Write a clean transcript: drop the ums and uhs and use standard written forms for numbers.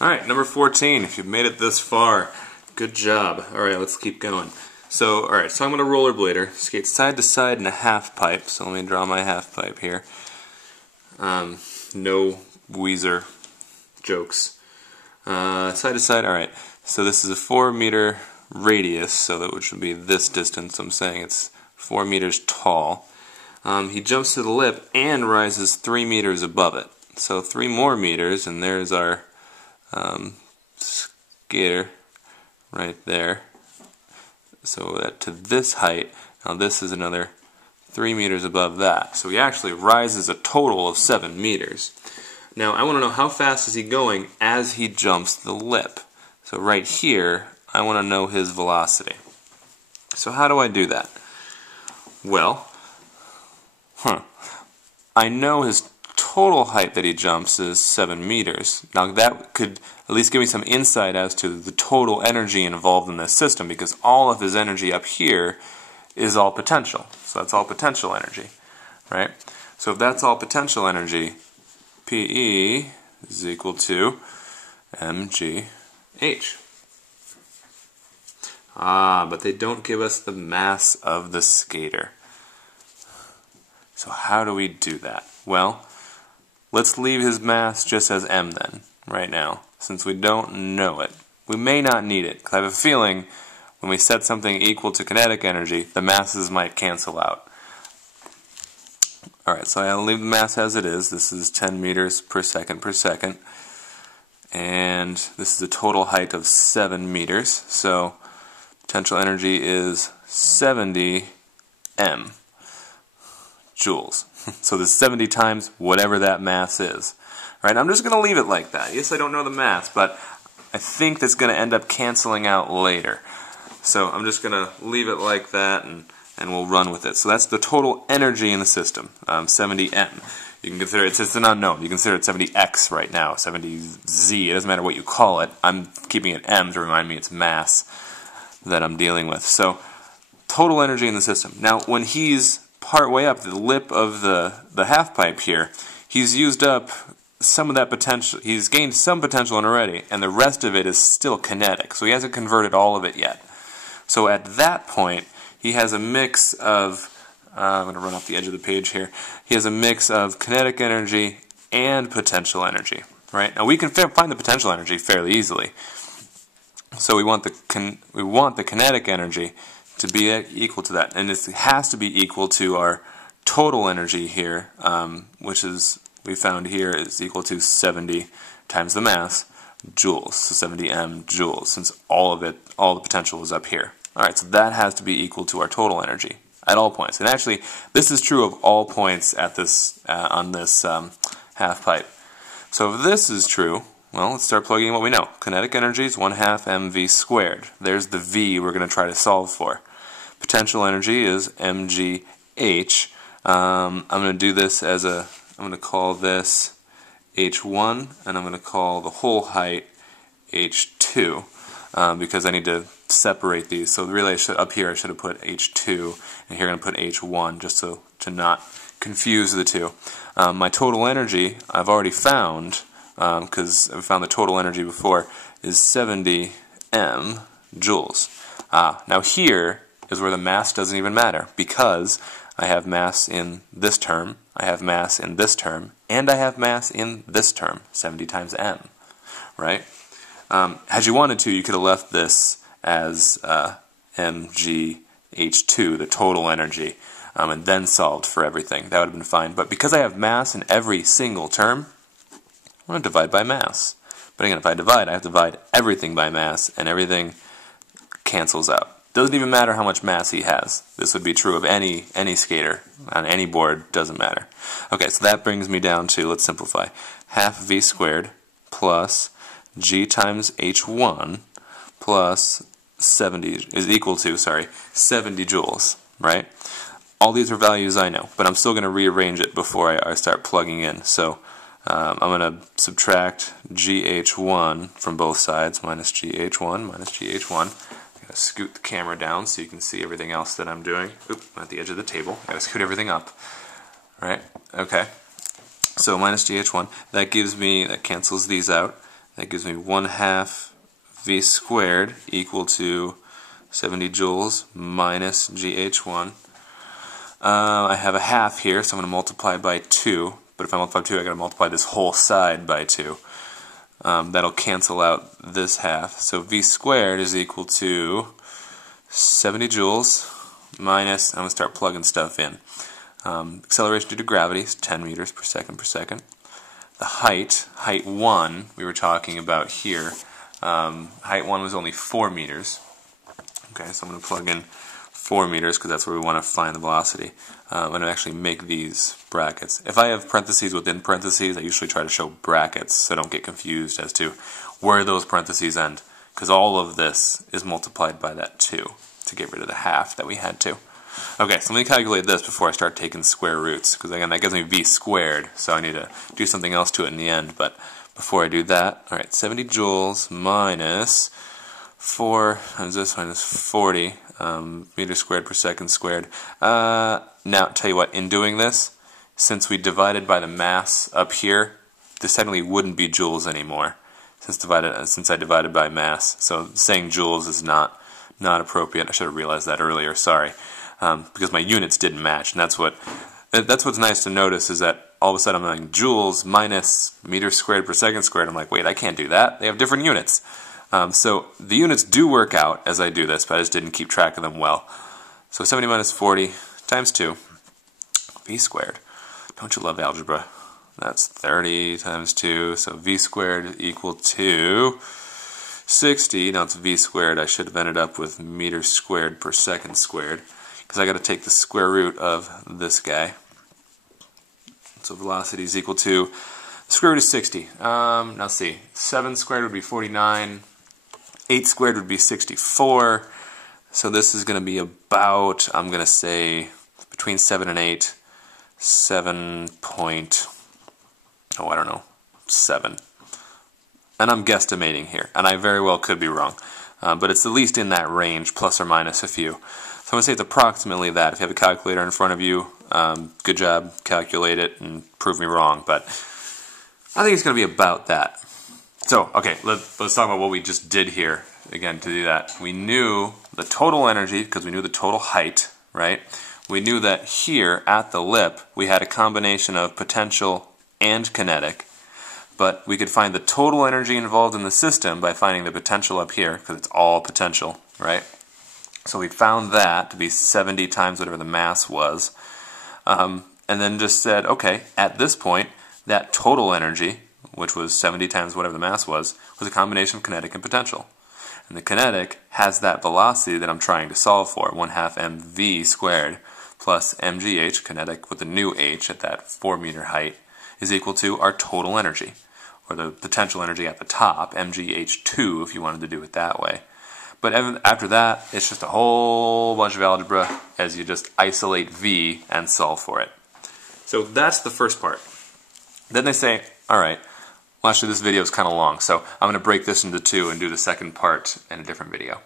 Alright, number 14. If you've made it this far, good job. Alright, let's keep going. So I'm on a rollerblader, skate side to side in a half pipe. So let me draw my half pipe here. No Weezer jokes. Side to side, alright. So this is a 4 meter radius, so that which would be this distance. I'm saying it's 4 meters tall. He jumps to the lip and rises 3 meters above it. So 3 more meters, and there's our skater right there. So that to this height, now this is another 3 meters above that. So he actually rises a total of 7 meters. Now I want to know how fast is he going as he jumps the lip. So right here, I want to know his velocity. So how do I do that? Well, I know his total height that he jumps is 7 meters. Now that could at least give me some insight as to the total energy involved in this system, because all of his energy up here is all potential. So that's all potential energy, right? So if that's all potential energy, PE is equal to mgh. But they don't give us the mass of the skater. So how do we do that? Well, let's leave his mass just as m then, right now, since we don't know it. We may not need it, because I have a feeling when we set something equal to kinetic energy, the masses might cancel out. Alright, so I'll leave the mass as it is. This is 10 meters per second, and this is a total height of 7 meters, so potential energy is 70 m joules. So this is 70 times whatever that mass is. Right, I'm just going to leave it like that. Yes, I don't know the mass, but I think that's going to end up canceling out later. So I'm just going to leave it like that, and we'll run with it. So that's the total energy in the system, 70 m. You can consider it's an unknown. You consider it 70x right now, 70z. It doesn't matter what you call it. I'm keeping it m to remind me it's mass that I'm dealing with. So total energy in the system. Now when he's part way up the lip of the half pipe here, he's used up some of that potential. He's gained some potential already, and the rest of it is still kinetic. So he hasn't converted all of it yet. So at that point, he has a mix of, I'm going to run off the edge of the page here. He has a mix of kinetic energy and potential energy. Right? Now we can find the potential energy fairly easily. So we want the kinetic energy to be equal to that, and it has to be equal to our total energy here, which is we found here is equal to 70 times the mass joules, so 70 m joules, since all the potential is up here. All right, so that has to be equal to our total energy at all points, and actually this is true of all points at this on this half pipe. So if this is true, well, let's start plugging in what we know. Kinetic energy is 1/2 mv squared. There's the v we're going to try to solve for. Potential energy is mgh. I'm going to do this as I'm going to call this h1, and I'm going to call the whole height h2, because I need to separate these. So really, up here I should have put h2, and here I'm going to put h1, just so to not confuse the two. My total energy I've already found, because I found the total energy before, is 70 m joules. Now here is where the mass doesn't even matter, because I have mass in this term, I have mass in this term, and I have mass in this term, 70 times m, right? Had you wanted to, you could have left this as mgh2, the total energy, and then solved for everything. That would have been fine. But because I have mass in every single term, I'm going to divide by mass. But again, if I divide, I have to divide everything by mass, and everything cancels out. Doesn't even matter how much mass he has. This would be true of any skater on any board. Doesn't matter. Okay, so that brings me down to, let's simplify, half v squared plus g times h1 plus 70 is equal to 70 joules. Right? All these are values I know, but I'm still going to rearrange it before I start plugging in. So I'm going to subtract gh1 from both sides, minus gh1 minus gh1. Scoot the camera down so you can see everything else that I'm doing. Oop, I'm at the edge of the table. I gotta scoot everything up. Right? Okay. So minus gh1. That gives me, that cancels these out. That gives me 1/2 V squared equal to 70 joules minus GH1. I have a half here, so I'm going to multiply by 2. But if I multiply by 2, I've got to multiply this whole side by 2. That'll cancel out this half. So V squared is equal to 70 joules minus, I'm going to start plugging stuff in. Acceleration due to gravity is 10 meters per second per second. The height 1, we were talking about here. Height 1 was only 4 meters. Okay, so I'm going to plug in 4 meters because that's where we want to find the velocity. I'm going to actually make these brackets. If I have parentheses within parentheses, I usually try to show brackets so I don't get confused as to where those parentheses end, because all of this is multiplied by that 2 to get rid of the half that we had to. Okay, so let me calculate this before I start taking square roots, because again that gives me V squared, so I need to do something else to it in the end. But before I do that, alright, 70 joules minus 4 times this minus 40 meters squared per second squared. Now, tell you what, in doing this, since we divided by the mass up here, this technically wouldn't be joules anymore, since I divided by mass. So saying joules is not appropriate. I should have realized that earlier. Sorry, because my units didn't match, and that's what's nice to notice is that all of a sudden I'm like joules minus meters squared per second squared. I'm like, wait, I can't do that. They have different units. So the units do work out as I do this, but I just didn't keep track of them well. So 70 minus 40 times 2, V squared. Don't you love algebra? That's 30 times 2, so V squared equal to 60. Now it's V squared. I should have ended up with meters squared per second squared, because I got to take the square root of this guy. So velocity is equal to, the square root is 60. Now let's see, 7 squared would be 49. 8 squared would be 64, so this is going to be about, I'm going to say, between 7 and 8, 7 point, I don't know, 7. And I'm guesstimating here, and I very well could be wrong, but it's at least in that range, plus or minus a few. So I'm going to say it's approximately that. If you have a calculator in front of you, good job, calculate it and prove me wrong, but I think it's going to be about that. So, okay, let's talk about what we just did here. Again, to do that, we knew the total energy because we knew the total height, right? We knew that here at the lip we had a combination of potential and kinetic, but we could find the total energy involved in the system by finding the potential up here because it's all potential, right? So we found that to be 70 times whatever the mass was, and then just said, okay, at this point, that total energy, which was 70 times whatever the mass was a combination of kinetic and potential. And the kinetic has that velocity that I'm trying to solve for, 1/2 mv squared plus mgh, kinetic with a new h at that 4 meter height, is equal to our total energy, or the potential energy at the top, mgh2 if you wanted to do it that way. But after that, it's just a whole bunch of algebra as you just isolate v and solve for it. So that's the first part. Then they say, alright, well, actually this video is kind of long, so I'm going to break this into 2 and do the second part in a different video.